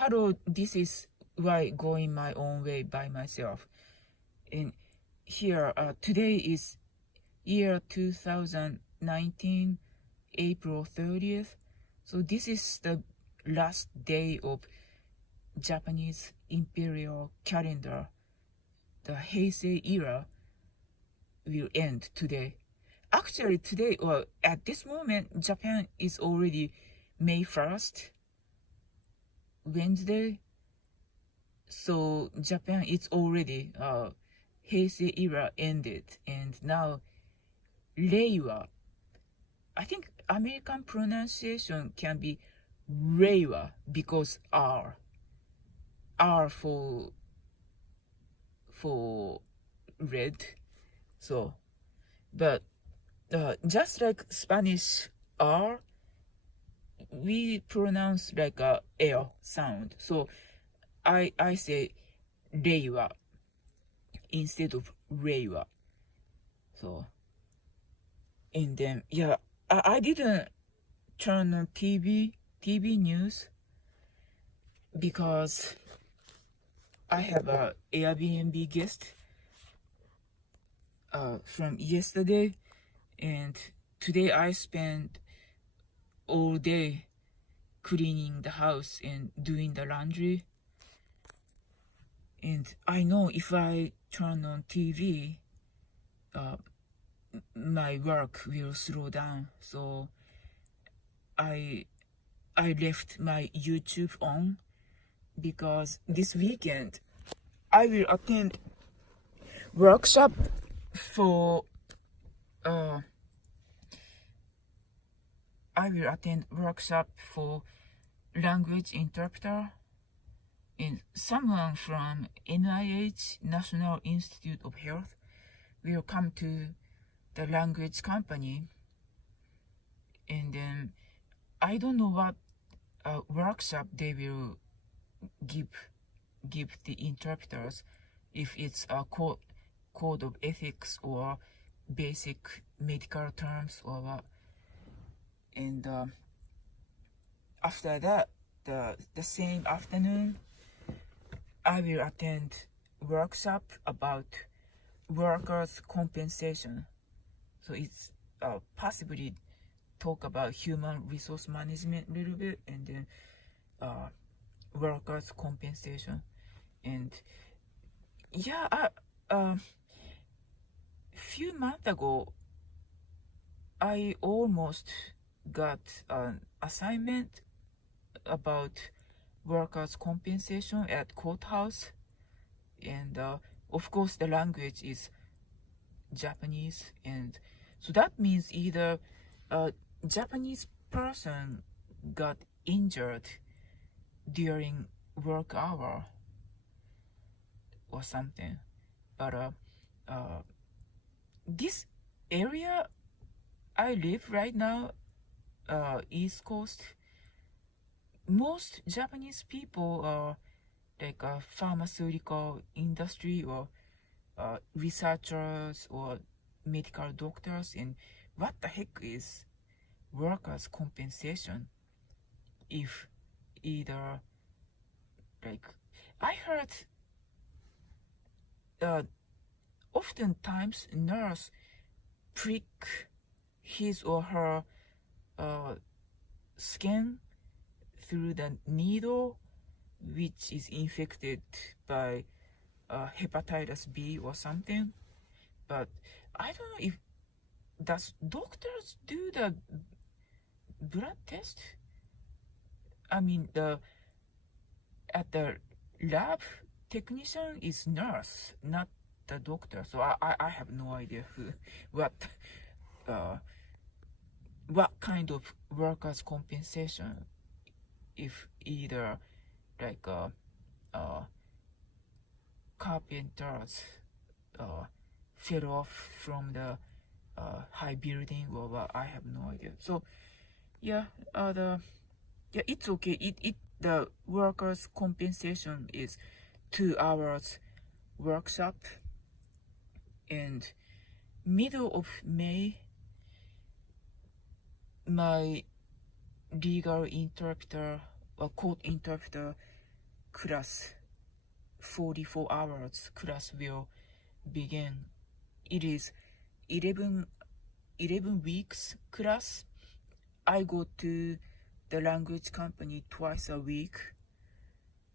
hello, this is why going my own way by myself. And here, today is year 2019, April 30th. So this is the last day of Japanese imperial calendar. The Heisei era will end today. Actually, today, or at this moment, Japan is already May 1st, Wednesday. So Japan is already Heisei era ended, and now Reiwa. I think American pronunciation can be Reiwa because R for red. So, but just like Spanish R, we pronounce like a L sound. So I say Reiwa instead of Reiwa. So, and then yeah, I didn't turn on TV news because I have a Airbnb guest from yesterday, and today I spent all day cleaning the house and doing the laundry. And I know if I turn on TV, my work will slow down. So I left my YouTube on because this weekend I will attend workshop for language interpreter, and someone from NIH, National Institute of Health, will come to the language company, and then I don't know what workshop they will give the interpreters, if it's a code of ethics or basic medical terms or what. And after that, the same afternoon, I will attend workshop about workers' compensation. So it's possibly talk about human resource management a little bit, and then workers' compensation. And yeah, few months ago, I almost got an assignment about workers' compensation at courthouse, and of course the language is Japanese, and so that means either a Japanese person got injured during work hour or something. But this area I live right now, East Coast, most Japanese people are like a pharmaceutical industry or researchers or medical doctors. And what the heck is workers' compensation? If either, like, I heard oftentimes nurse prick his or her skin through the needle, which is infected by hepatitis B or something. But I don't know if does doctors do the blood test? I mean, at the lab, technician is nurse, not the doctor. So I have no idea what kind of workers' compensation, if either like carpenters fell off from the high building or what. I have no idea. So yeah, it's okay. The workers' compensation is 2 hours workshop, and middle of May, my legal interpreter or court interpreter class, 44 hours class will begin. It is 11 weeks class. I go to the language company twice a week.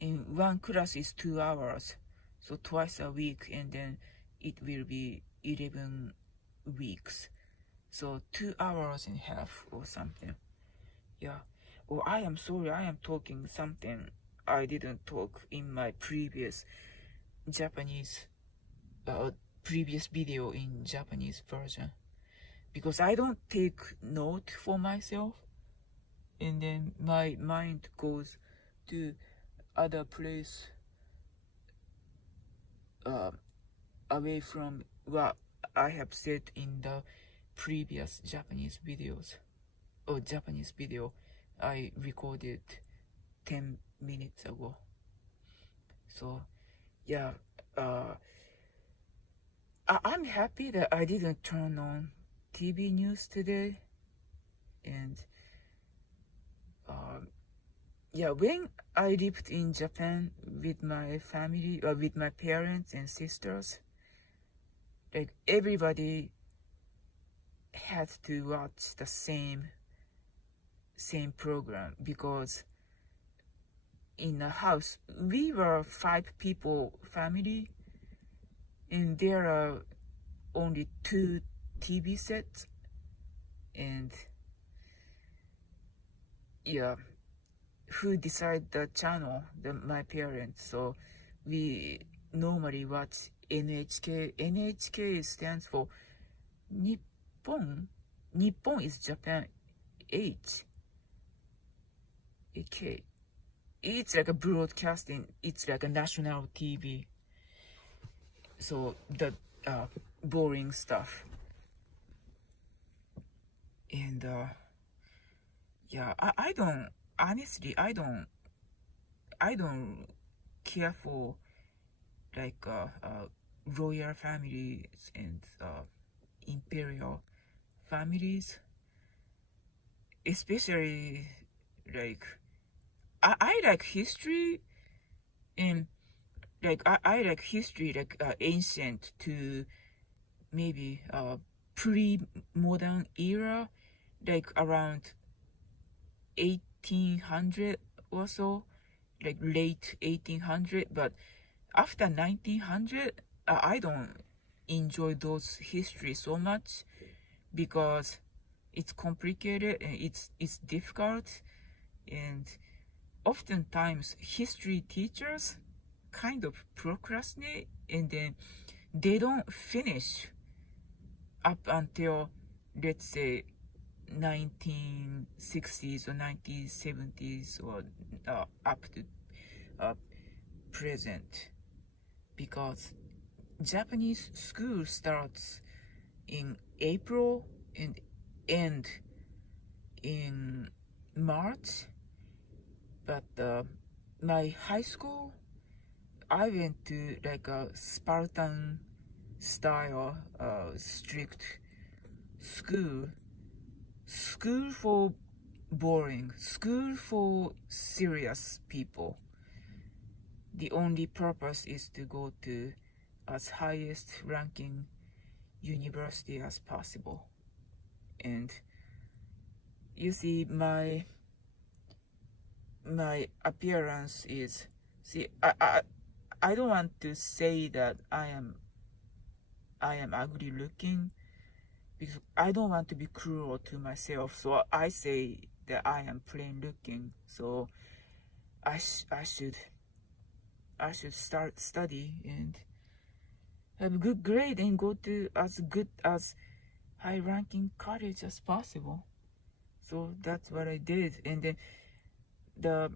In one class is 2 hours, so twice a week, and then it will be 11 weeks. So 2 hours and a half or something. Yeah. Oh, I am sorry, I am talking something I didn't talk in my previous Japanese, previous video in Japanese version. Because I don't take note for myself, and then my mind goes to other place, away from what I have said in the previous Japanese videos, or Japanese video I recorded 10 minutes ago. So yeah, I'm happy that I didn't turn on TV news today. And yeah, when I lived in Japan with my family, with my parents and sisters, like everybody had to watch the same program, because in a house we were 5 people family, and there are only 2 TV sets. And yeah, who decide the channel? My parents. So we normally watch NHK. NHK stands for Nippon. Nippon is Japan. H. K. It's like a broadcasting. It's like a national TV. So the boring stuff. And yeah, I don't, honestly, I don't care for like royal families and imperial families, especially like I like history, and like I like history, like ancient to maybe pre-modern era, like around 1800 or so, like late 1800. But after 1900, I don't enjoy those history so much, because it's complicated and it's difficult, and oftentimes history teachers kind of procrastinate, and then they don't finish up until, let's say, 1960s or 1970s, or up to present, because Japanese school starts in April and end in March. But my high school, I went to like a Spartan style strict school. School for boring, school for serious people. The only purpose is to go to as highest ranking university as possible. And you see, my appearance is, see, I don't want to say that I am ugly looking, because I don't want to be cruel to myself. So I say that I am plain looking. So I should start study and have a good grade and go to as good as high ranking college as possible. So that's what I did. And then the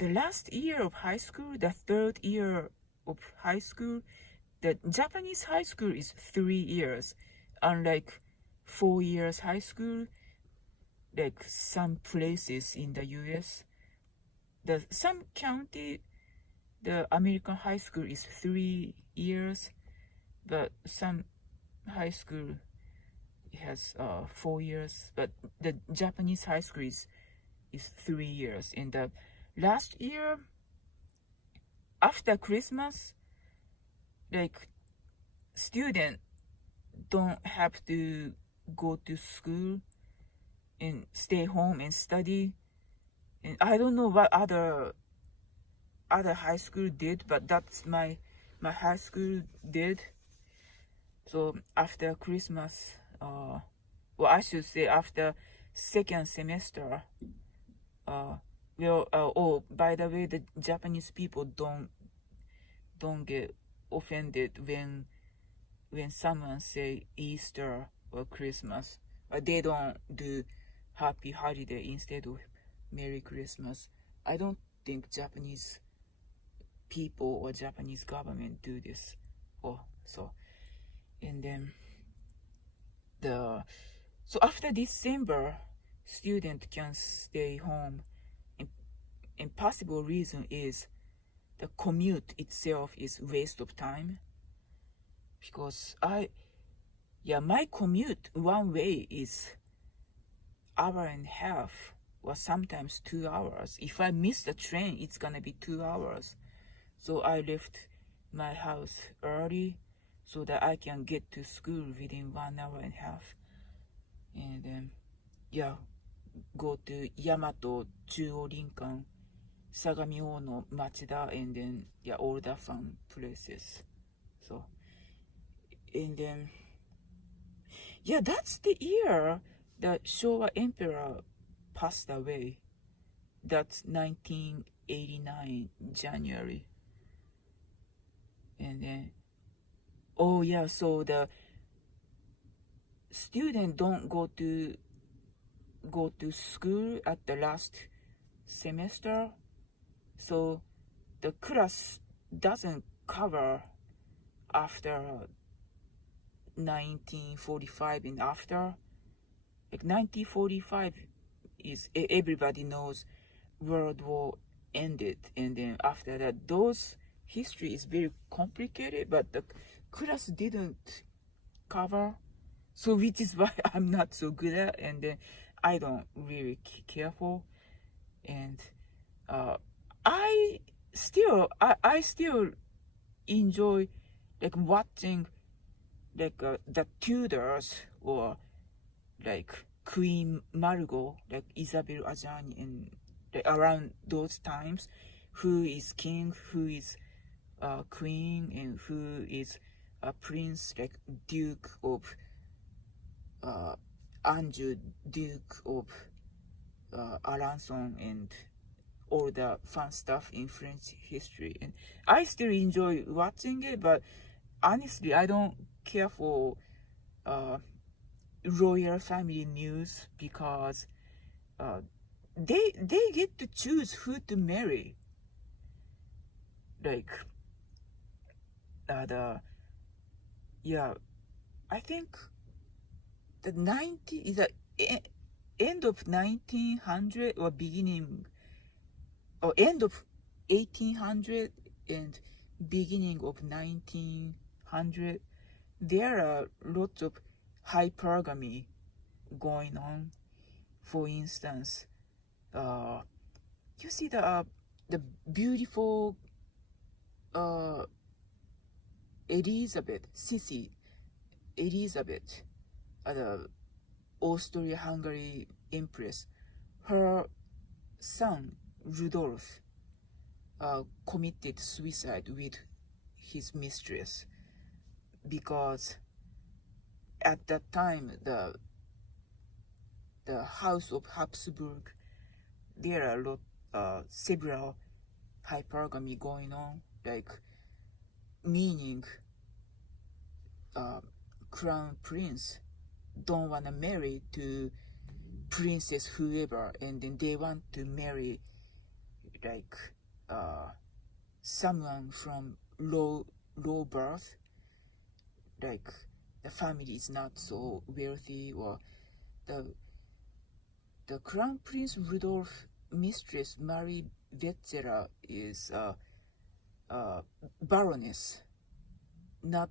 last year of high school, the 3rd year of high school, the Japanese high school is 3 years, unlike 4 years high school, like some places in the US. Some county, the American high school is 3 years, but some high school has 4 years. But the Japanese high school is 3 years, and the last year after Christmas, like student don't have to go to school and stay home and study. And I don't know what other high school did, but that's my high school did. So after Christmas, well, I should say after second semester, oh, by the way, the Japanese people don't get offended when someone say Easter or Christmas. They don't do happy holiday instead of Merry Christmas. I don't think Japanese people or Japanese government do this. Oh, so and then so after December, student can stay home. And possible reason is the commute itself is waste of time, because my commute one way is hour and a half or sometimes 2 hours. If I miss the train, it's gonna be 2 hours. So I left my house early so that I can get to school within 1 hour and a half. And then, go to Yamato, Chuo Rinkan, Sagami Ono, Machida, and then, all the fun places. So, and then, that's the year that Showa Emperor passed away. That's 1989, January. And then, so the student don't go to school at the last semester, so the class doesn't cover after 1945 and after. Like 1945 is, everybody knows, World War ended, and then after that, those history is very complicated, but the class didn't cover, so which is why I'm not so good at, and then I don't really careful. And I still enjoy like watching like the Tudors, or like Queen Margot, like Isabel Adjani, and like, around those times, who is king, who is queen, and who is a prince, like Duke of Anjou, Duke of Alençon, and all the fun stuff in French history. And I still enjoy watching it, but honestly, I don't care for royal family news, because they get to choose who to marry. Like I think the end of 1900 or beginning or end of 1800 and beginning of 1900, there are lots of hypergamy going on. For instance, you see the beautiful Elizabeth, the Austria-Hungary Empress. Her son Rudolph committed suicide with his mistress, because at that time the House of Habsburg, there are several hypergamy going on, like meaning crown prince don't want to marry to princess whoever, and then they want to marry like someone from low birth, like the family is not so wealthy, or the crown prince Rudolph mistress Marie Wetzera is Baroness, not